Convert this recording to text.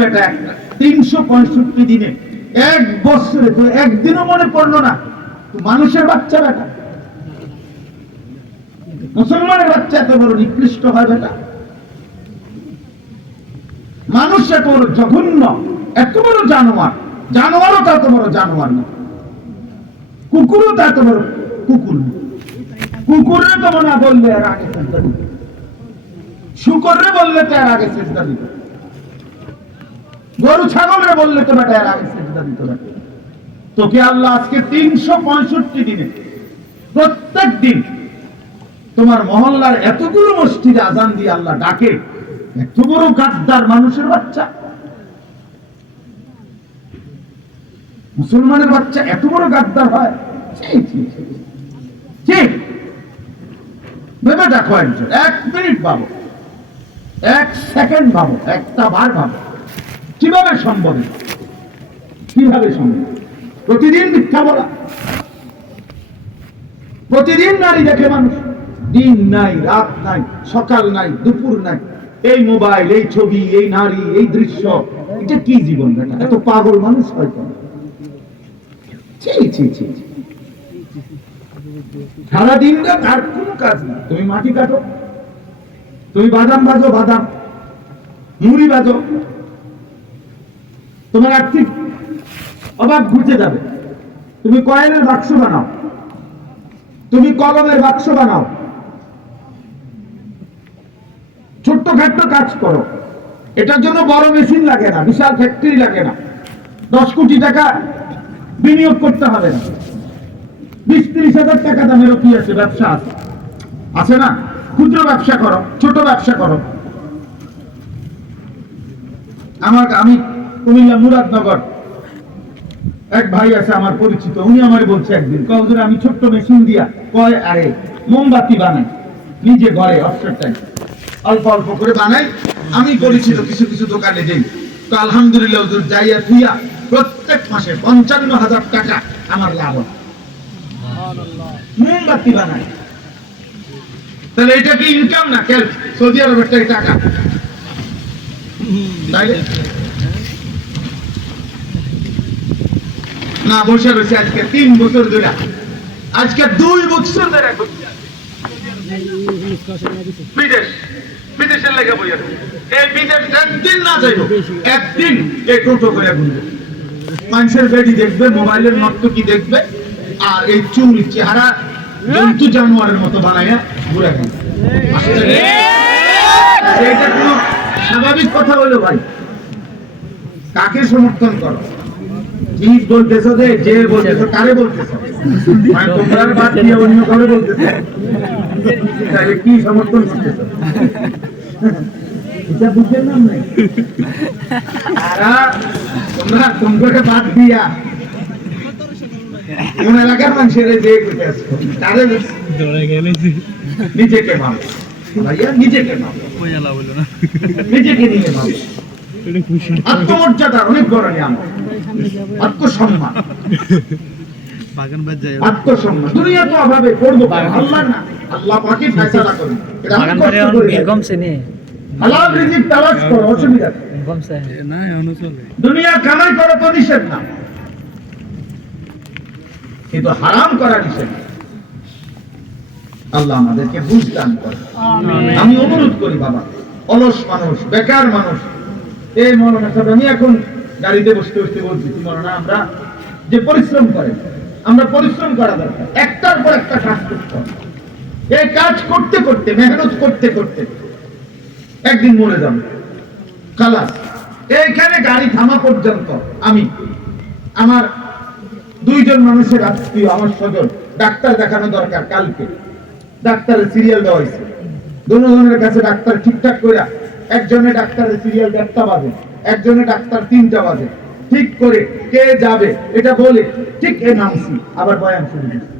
বেটা একটা 365 দিনে, এক বছরে তো একদিনও মনে পড়লো না তো মানুষের বাচ্চা বেটা, মুসলমানের বাচ্চা এত বড় নিকৃষ্ট হয় বেটা? মানুষ এত বড় জঘন্য, এত বড় জানোয়ার, জানোয়ারও তা এত বড় জানোয়ার না, কুকুরও তা এত বড় কুকুর না। কুকুরে তো না বললে এর আগে সেজদা দিত, শুকরে বললে তো এর আগে সেজদা দিত, গরু ছাগলরে বললে তো বেটা এর আগে সেজদা দিত। তোকে আল্লাহ আজকে 365 দিনে প্রত্যেক দিন তোমার মহল্লার এতগুলো মসজিদে আজান দিয়ে আল্লাহ ডাকে, এত বড় গাদ্দার মানুষের বাচ্চা, মুসলমানের বাচ্চা এত বড় গাদ্দার হয়? ঠিক ভেবে দেখো একজন, 1 মিনিট ভাবো, 1 সেকেন্ড ভাবো, একটা বার ভাবো, কিভাবে সম্ভব? কিভাবে সম্ভব? প্রতিদিন মিথ্যা বলা, প্রতিদিন নারী দেখে মানুষ, দিন নাই রাত নাই, সকাল নাই দুপুর নাই, এই মোবাইল, এই ছবি, এই নারী, এই দৃশ্য, এটা কি জীবন? এত পাগল মানুষ হয়তো সারাদিন রাত আর কোনো কাজ না। তুমি মাটি কাটো, তুমি বাদাম বাজো, বাদাম মুড়ি বাজো, তোমার আর্থিক অভাব ঘুচে যাবে। তুমি কয়েনের বাক্স বানাও, তুমি কলমের বাক্স বানাও, ছোট্ট খাট্ট কাজ করো, এটার জন্য বড় মেশিন লাগে না, বিশাল ফ্যাক্টরি লাগে না, 10 কোটি টাকা বিনিয়োগ করতে হবে না, 20-30 হাজার টাকা দামেরও কি আছে, ব্যবসা আছে, আছে না? ক্ষুদ্র ব্যবসা করো, ছোট ব্যবসা করো। আমি কুমিল্লা মুরাদনগর এক ভাই আছে আমার পরিচিত, উনি আমারে বলছে একদিন, কয় আমি ছোট্ট মেশিন দিয়া, কয় আরে মোমবাতি বানাই নিজে ঘরে, অবসর টাইম অল্প অল্প করে বানাই, আমি পরিচিত কিছু কিছু দোকানে যাই, তো আলহামদুলিল্লাহ হুজুর যাইয়া থুইয়া প্রত্যেক মাসে 55,000 টাকা আমার লাভ হয়, মোমবাতি বানাই। তাহলে এটা কি ইনকাম না? কেন সৌদি আরবের টাকা তাইলে না, বসে রয়েছে আজকে 3 বছর ধরে, আজকে 2 বছর ধরে বিদেশ, বিদেশের লেগে বই আছে, এই বিদেশ একদিন না যাইব, একদিন এই টোটো করে ঘুরবে, মানুষের বেডি দেখবে, মোবাইলের নর্তকী দেখবে, আর এই চুল চেহারা জন্তু জানোয়ারের মতো বানাইয়া ঘুরে গেল। এটা কোনো স্বাভাবিক কথা হলো ভাই? কাকে সমর্থন করো? ঠিক বলতেছো যে বলতেছো, কারে বলতেছো? তোমরা বাদ দিয়ে অন্য কারে বলতেছো, তাহলে কি সমর্থন করতেছো? এটা বুঝেন না নাই? তোমরা তোমরা বাদ দিয়া কোন এলাকার মানুষের যে করতে আসছো, কারে নিজেকে ভাবো ভাইয়া, নিজেকে ভাবো, নিজেকে নিয়ে ভাবো। আত্মমর্যাদার অনেক বড় নিয়ম, আত্মসম্মান, আত্মসম্মান। দুনিয়া তো অভাবে করবো, আল্লাহ না, আল্লাহ পাকে ফয়সালা করুন। হালাল রিজিক তালাশ করো, অসুবিধা নেই, দুনিয়া কামাই করো তো নিষেধ না, কিন্তু হারাম করা নিষেধ। আল্লাহ আমাদেরকে বুঝ দান করে। আমি অনুরোধ করি বাবা, অলস মানুষ, বেকার মানুষ, এই মৌলানা সাহেব, আমি এখন গাড়িতে বসতে বসতে বলছি, মৌলানা আমরা যে পরিশ্রম করে, আমরা পরিশ্রম করা দরকার, একটার পর একটা কাজ করতে হবে। এই কাজ করতে করতে, মেহনত করতে করতে একদিন মরে যাব, খালাস। এইখানে গাড়ি থামা পর্যন্ত আমি আমার 2 জন মানুষের আত্মীয়, আমার স্বজন, ডাক্তার দেখানো দরকার, কালকে ডাক্তারের সিরিয়াল দেওয়া হয়েছে, দুজনের কাছে ডাক্তার ঠিকঠাক করে, একজনের ডাক্তারের সিরিয়াল 1টা বাজে, একজনের ডাক্তার 3টা বাজে, ঠিক করে কে যাবে এটা বলে ঠিক এ নামছি, আবার বয়ান শুরু করছি।